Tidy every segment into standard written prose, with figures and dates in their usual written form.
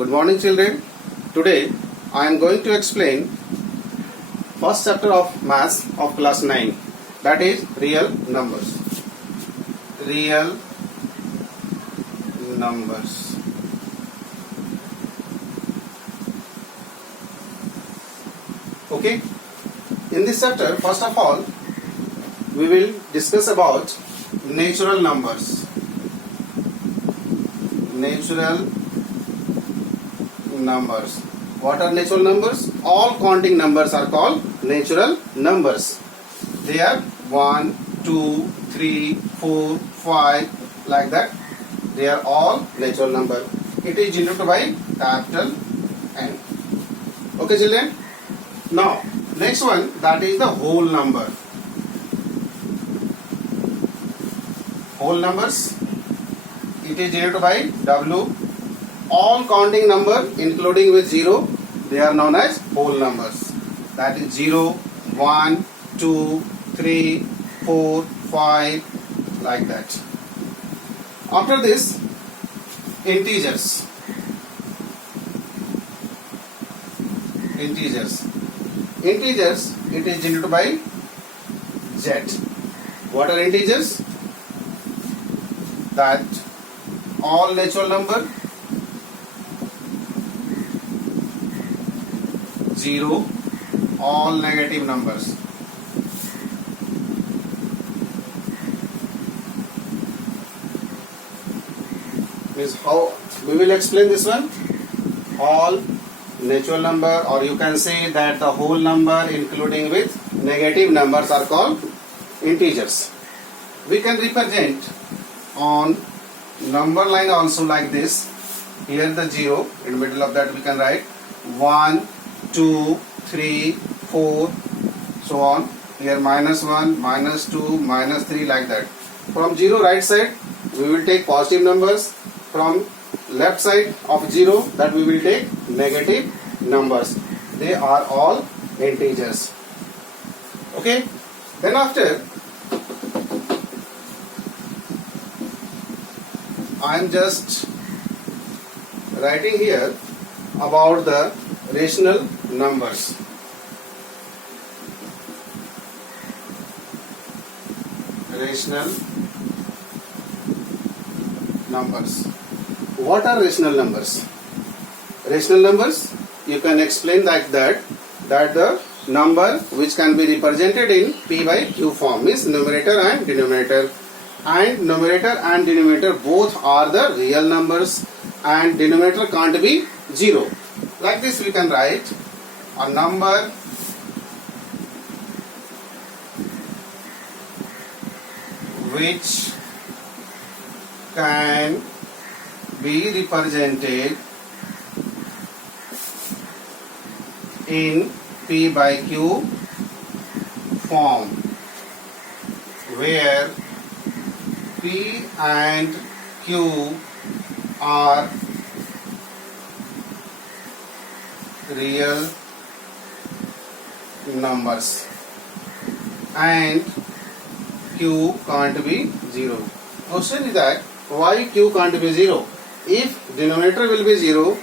Good morning, children. Today I am going to explain first chapter of maths of class 9, that is real numbers. Real numbers. Okay. In this chapter, first of all, we will discuss about natural numbers. Natural numbers. What are natural numbers? All counting numbers are called natural numbers. They are 1, 2, 3, 4, 5, like that. They are all natural number. It is denoted by capital N. Okay, children. Now, next one, that is the whole number. Whole numbers. It is denoted by W. All counting number including with 0, they are known as whole numbers. That is 0, 1, 2, 3, 4, 5, like that. After this, integers. Integers. Integers, it is denoted by Z. What are integers? That all natural number, 0, all negative numbers. Means how we will explain this one. All natural number, or you can say that the whole number including with negative numbers are called integers. We can represent on number line also like this. Here the 0, in the middle of that we can write 1, 2, 3, 4, so on. Here -1, -2, -3, like that. From 0 right side we will take positive numbers. From left side of 0, that we will take negative numbers. They are all integers. Okay. Then after, I am just writing here about the rational numbers. Rational numbers. What are rational numbers? Rational numbers, you can explain like that the number which can be represented in P by Q form is numerator and denominator. And numerator and denominator both are the real numbers, and denominator can't be 0. Like this we can write a number which can be represented in P by Q form, where P and Q are real numbers and Q can't be 0. Question is that why Q can't be 0? If denominator will be 0,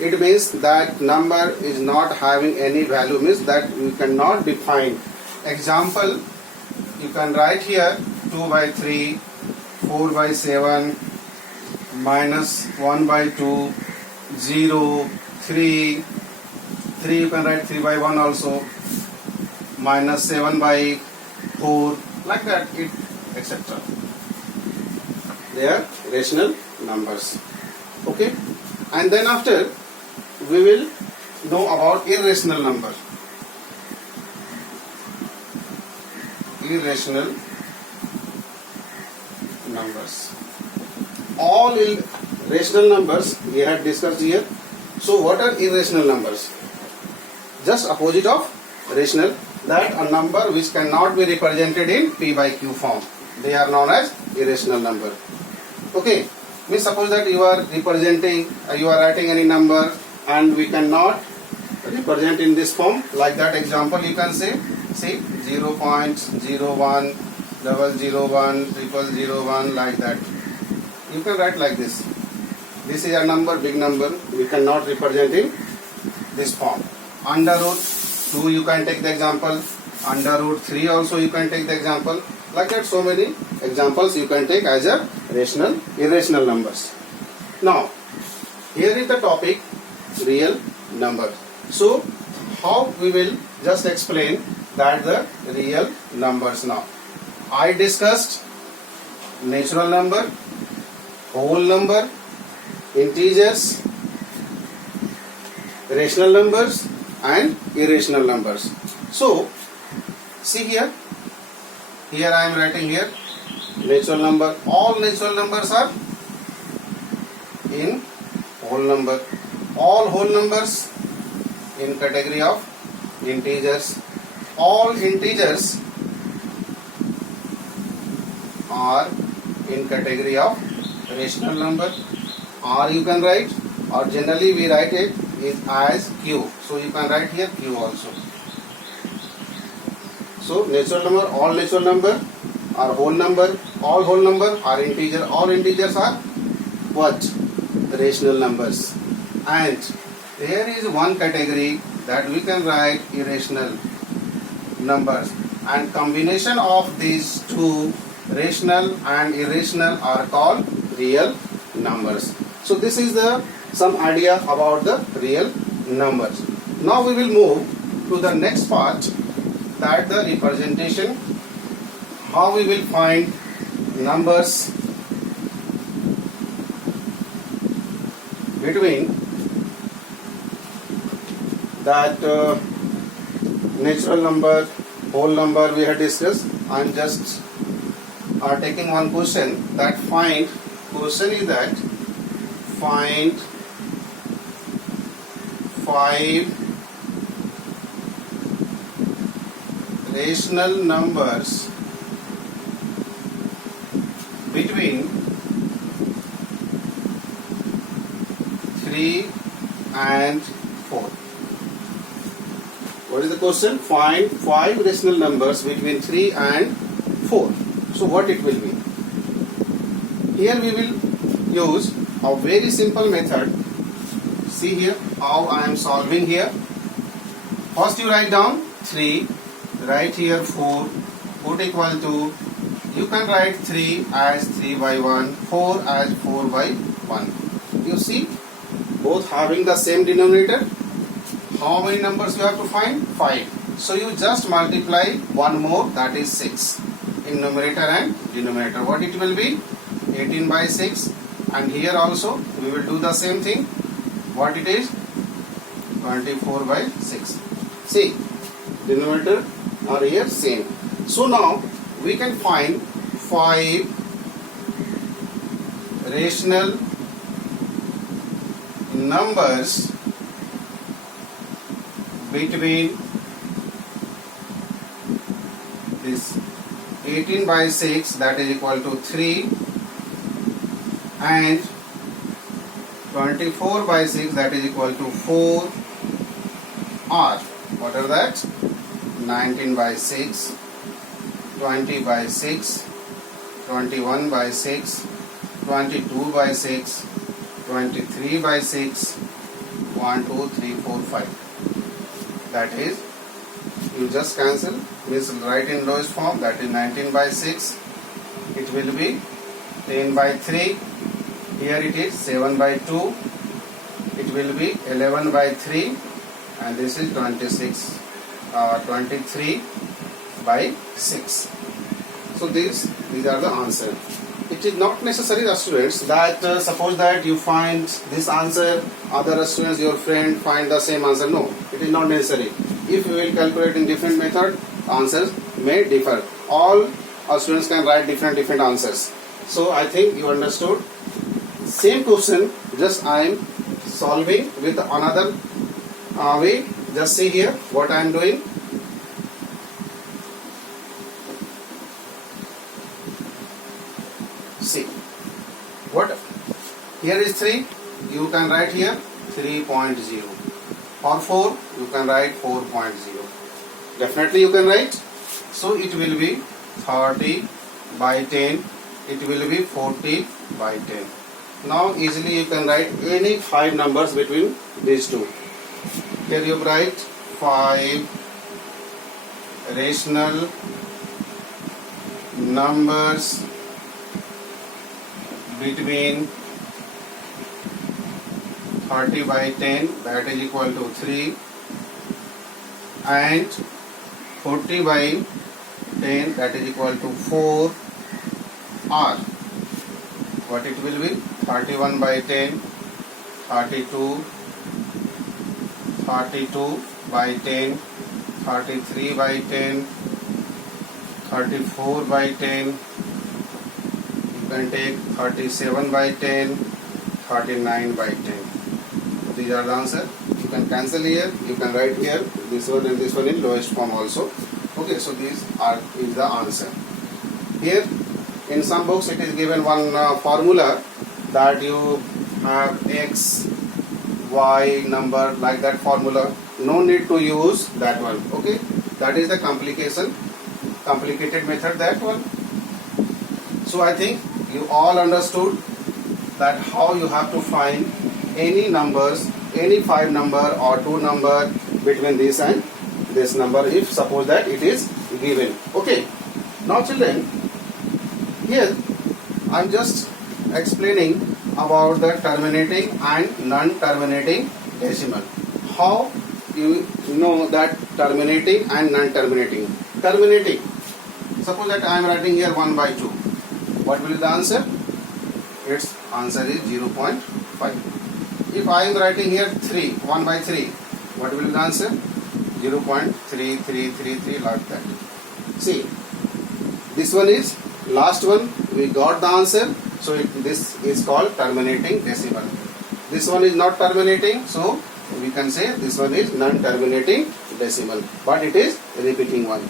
it means that number is not having any value, means that we cannot define. Example, you can write here 2 by 3, 4 by 7, -1 by 2, 0, 3 you can write 3 by 1 also, -7 by 4, like that, etc. They are rational numbers. Okay, and then after we will know about irrational number. Irrational numbers. All rational numbers we had discussed here. So what are irrational numbers? Just opposite of rational, that a number which cannot be represented in P by Q form. They are known as irrational number. Okay, means suppose that you are representing, you are writing any number and we cannot represent in this form. Like that example you can say, see 0.01, 001, 001, like that. You can write like this. This is a number, big number. We cannot represent in this form. Under root 2 you can take the example. Under root 3 also you can take the example. Like that, so many examples you can take as a rational, irrational numbers. Now, here is the topic, real number. So, how we will just explain that the real numbers now. I discussed natural number, whole number, integers, rational numbers and irrational numbers. So, see here I am writing here natural number. All natural numbers are in whole number. All whole numbers in category of integers. All integers are in category of rational number. Or you can write, or generally we write it is as Q. So you can write here Q also. So natural number, all natural number are whole number. All whole number are integer. All integers are what? Rational numbers. And there is one category that we can write irrational numbers. And combination of these two, rational and irrational, are called real numbers. So this is some idea about the real numbers. Now we will move to the next part, that the representation, how we will find numbers between that natural number, whole number we have discussed. I am just taking one question, that find find 5 rational numbers between 3 and 4. What is the question? Find 5 rational numbers between 3 and 4. So what it will be? Here we will use a very simple method. See here how I am solving here. First you write down 3, write here 4, put equal to, you can write 3 as 3 by 1, 4 as 4 by 1. You see, both having the same denominator. How many numbers you have to find? 5. So you just multiply one more, that is 6, in numerator and denominator. What it will be? 18 by 6. And here also we will do the same thing. What it is? 24 by 6. See, denominator are here same. So now we can find 5 rational numbers between this 18 by 6, that is equal to 3, and 24 by 6, that is equal to 4, or what are that? 19 by 6, 20 by 6, 21 by 6, 22 by 6, 23 by 6, 1, 2, 3, 4, 5. That is, you just cancel, means write in lowest form, that is 19 by 6. It will be 10 by 3. Here it is 7 by 2. It will be 11 by 3. And this is 23 by 6. So these are the answer. It is not necessary, students, that suppose that you find this answer, other students, your friend, find the same answer. No, it is not necessary. If you will calculate in different method, answers may differ. All students can write different answers. So I think you understood. Same question, just I am solving with another way. Just see here what I am doing. See, what here is 3, you can write here 3.0. For 4, you can write 4.0. Definitely you can write. So it will be 30 by 10. It will be 40 by 10. Now easily you can write any 5 numbers between these two. Here you write 5 rational numbers between 30 by 10, that is equal to 3, and 40 by 10, that is equal to 4, are what it will be 31 by 10, 32, 32 by 10, 33 by 10, 34 by 10, you can take 37 by 10, 39 by 10. These are the answer. You can cancel here, you can write here this one and this one in lowest form also. Okay, so these is the answer. Here in some books it is given one formula that you have x, y number like that formula. No need to use that one. Okay, that is the complicated method, that one. So I think you all understood that how you have to find any numbers, any 5 number or 2 number between this and this number, if suppose that it is given. Okay, now children, here I am just explaining about the terminating and non-terminating decimal. How you know that terminating and non-terminating? Terminating, suppose that I am writing here 1 by 2. What will be the answer? Its answer is 0.5. If I am writing here 1 by 3, what will be the answer? 0.3333, like that. See, this one is last one, we got the answer, so this is called terminating decimal. This one is not terminating, so we can say this one is non-terminating decimal, but it is repeating one.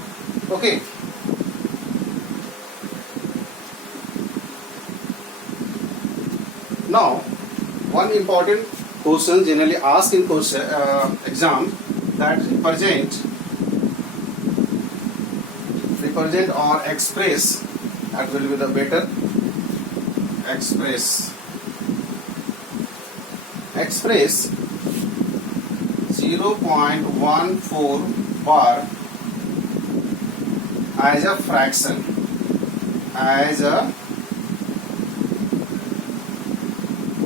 Okay. Now, one important question generally asked in exam, that represent or express, that will be the better, express 0.14 bar as a fraction,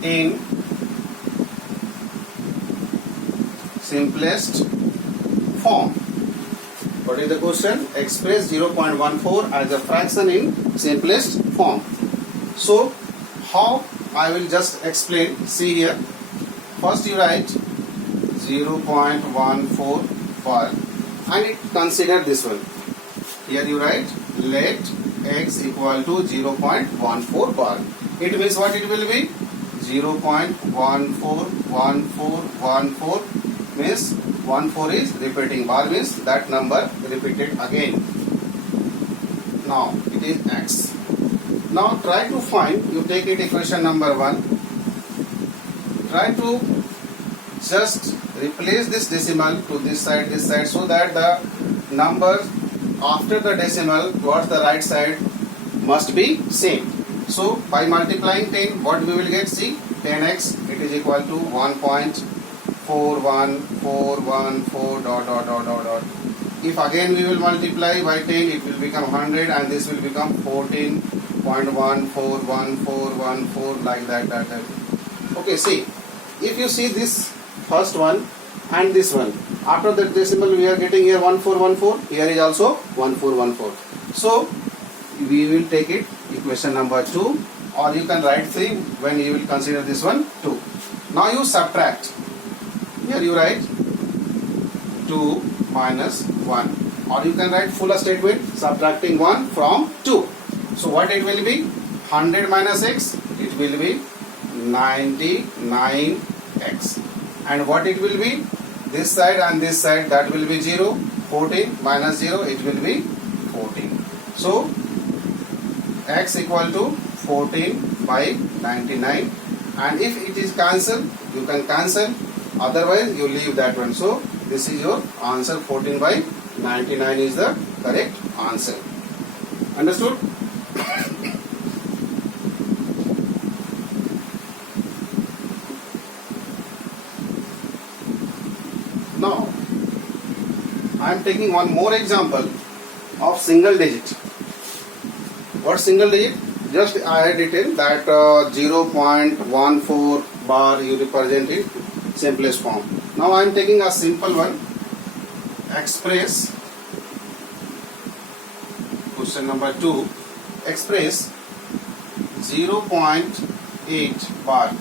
in simplest form. What is the question? Express 0.14 as a fraction in simplest form. So how I will just explain. See here, first you write 0.14 bar and it consider this one. Here you write let x equal to 0.14 bar. It means what it will be? 0.141414 means 14 is repeating, bar means that number repeated again. Now it is x. Now try to find, you take it equation number 1, try to just replace this decimal to this side, so that the number after the decimal towards the right side must be same. So by multiplying 10, what we will get? See, 10x, it is equal to 1.41414 dot. If again we will multiply by 10, it will become 100 and this will become 14.141414, like that. Okay, see, if you see this first one and this one, after the decimal we are getting here 1414, here is also 1414. So we will take it equation number 2, or you can write 3 when you will consider this one 2. Now you subtract. Here you write 2 minus 1, or you can write full statement subtracting 1 from 2. So what it will be? 100 minus x, it will be 99x. And what it will be? This side and this side, that will be 0. 14 minus 0, it will be 14. So x equal to 14 by 99, and if it is cancelled, you can cancel, otherwise you leave that one. So this is your answer. 14 by 99 is the correct answer. Understood? I am taking one more example of single digit. What single digit? Just I had written that 0.14 bar you represent in simplest form. Now I am taking a simple one. Express question number 2. Express 0.8 bar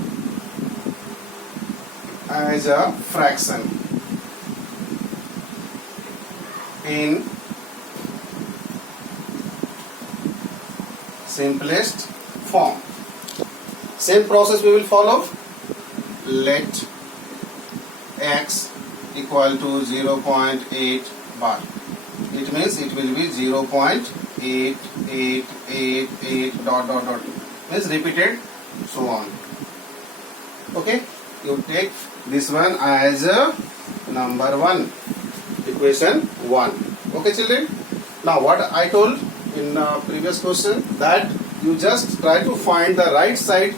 as a fraction in simplest form. Same process we will follow. Let x equal to 0.8 bar. It means it will be 0.8888 dot dot dot. Means repeated, so on. Okay, you take this one as a number 1, equation 1. Okay, children. Now what I told in previous question, that you just try to find the right side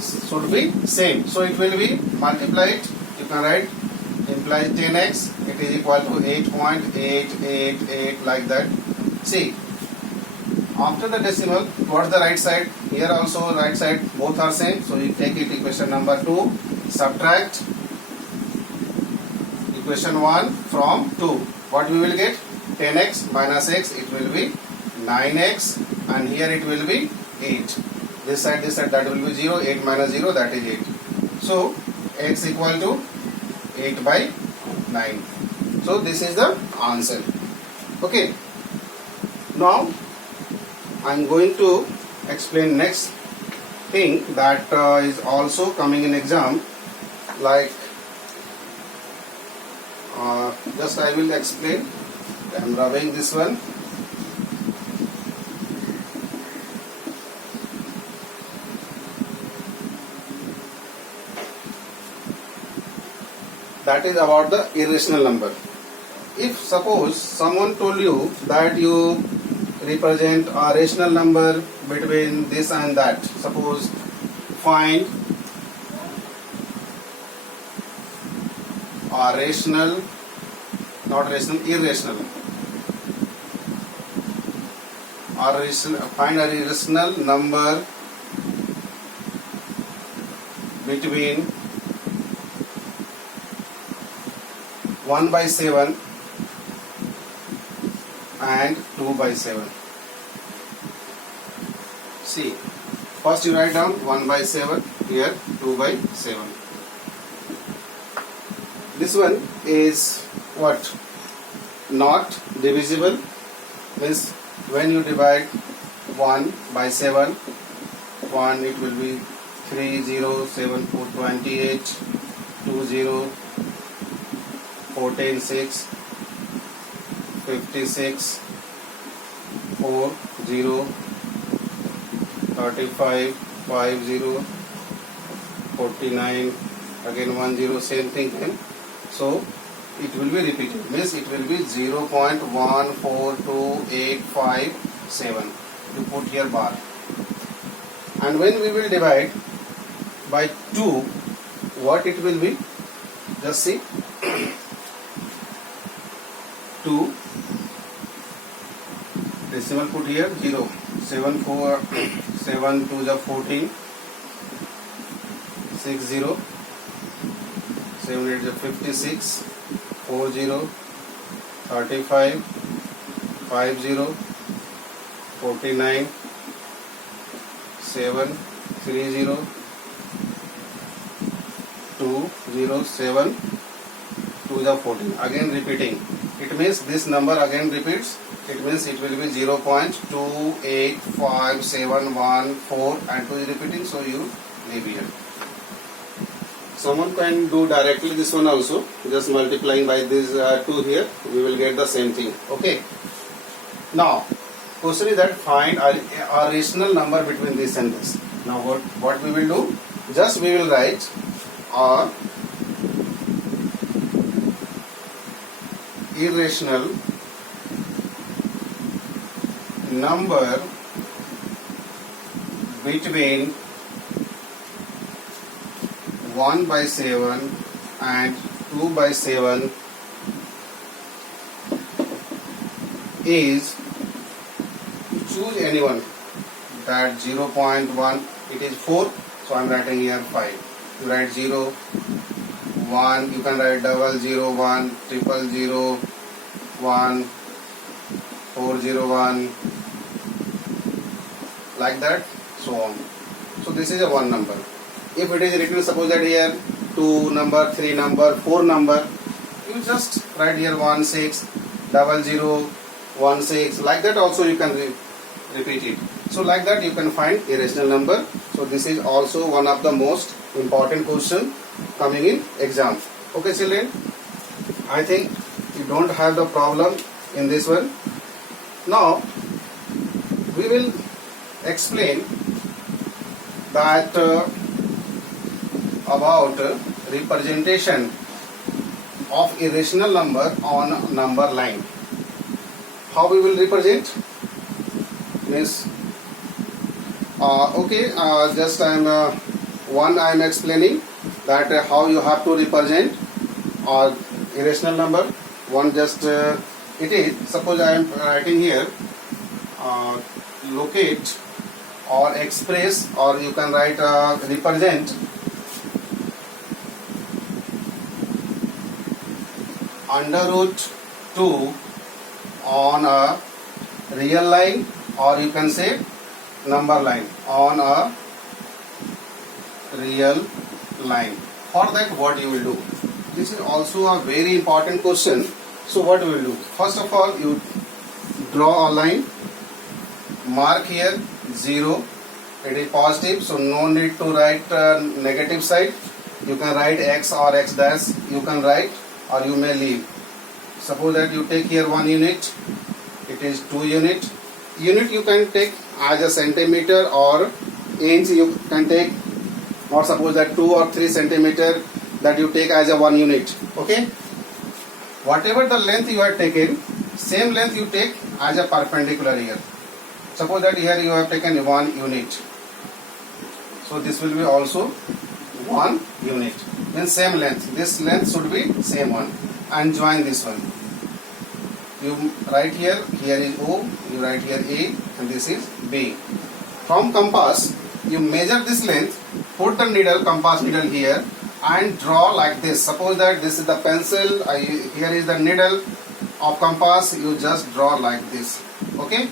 should be same. So it will be multiplied. You can write implies 10x. It is equal to 8.888 like that. See, after the decimal, towards the right side, here also right side, both are same. So you take it equation number 2, subtract equation 1 from 2. What we will get? 10x minus x, it will be 9x, and here it will be 8. This side, that will be 0. 8 minus 0, that is 8. So x equal to 8 by 9. So this is the answer. Okay. Now I am going to explain next thing that is also coming in exam, like just I will explain. I am rubbing this one. That is about the irrational number. If suppose someone told you that you represent a rational number between this and that, suppose find a rational, not rational, irrational, or find a irrational number between 1 by 7 and 2 by 7. See, first you write down 1 by 7, here 2 by 7. This one is what? Not divisible. Means when you divide 1 by 7, 1 it will be 3, 0, 7, 4, 28, 2, 0, 14, 6, 56, 4, 0, 35, 5, 0, 49, again 1, 0, same thing. So it will be repeated. Means it will be 0.142857. You put here bar. And when we will divide by 2, what it will be? Just see. 2, decimal put here 0, 7 4 7 2 the 14, 6 0, 7 8 the 56, 4 0, 35, 5 0, 49, 7 3 0, 2 0, 7 2 the 14. Again repeating. It means this number again repeats. It means it will be 0.285714 and 2 is repeating, so you leave here. Someone can do directly this one also, just multiplying by this 2 here, we will get the same thing. Okay. Now, question is that find a rational number between this and this. Now what we will do? Just we will write a irrational number between 1 by 7 and 2 by 7 is choose anyone. That 0.1, it is 4, so I am writing here 5. You write 0, 1, you can write 001, 000, 1, 401, like that, so on. So this is a one number. If it is written, suppose that here 2 number, 3 number, 4 number, you just write here 160016, like that also you can repeat it. So like that you can find irrational number. So this is also one of the most important question coming in exam. Okay children, I think you don't have the problem in this one. Now we will explain that about representation of irrational number on number line. How we will represent? Means just I am explaining that how you have to represent irrational number. One just it is, suppose I am writing here locate or express, or you can write represent under root 2 on a real line, or you can say number line on a real line. For that, what you will do? This is also a very important question. So what we will do? First of all, you draw a line, mark here 0, it is positive, so no need to write negative side. You can write x or x dash, you can write, or you may leave. Suppose that you take here 1 unit, it is 2 unit. Unit you can take as a centimeter or inch you can take, or suppose that 2 or 3 centimeter that you take as a 1 unit. Okay, whatever the length you have taken, same length you take as a perpendicular here. Suppose that here you have taken 1 unit, so this will be also 1 unit. Then same length, this length should be same one, and join this one. You write here is O, you write here A, and this is B. From compass, you measure this length, put the needle, compass needle here, and draw like this. Suppose that this is the pencil, here is the needle of compass, you just draw like this. Okay,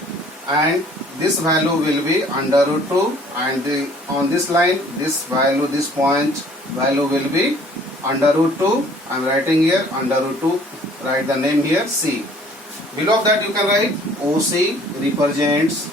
and this value will be under root 2, and on this line, this value, this point value will be under root 2. I am writing here under root 2, write the name here C. Below that you can write OC represents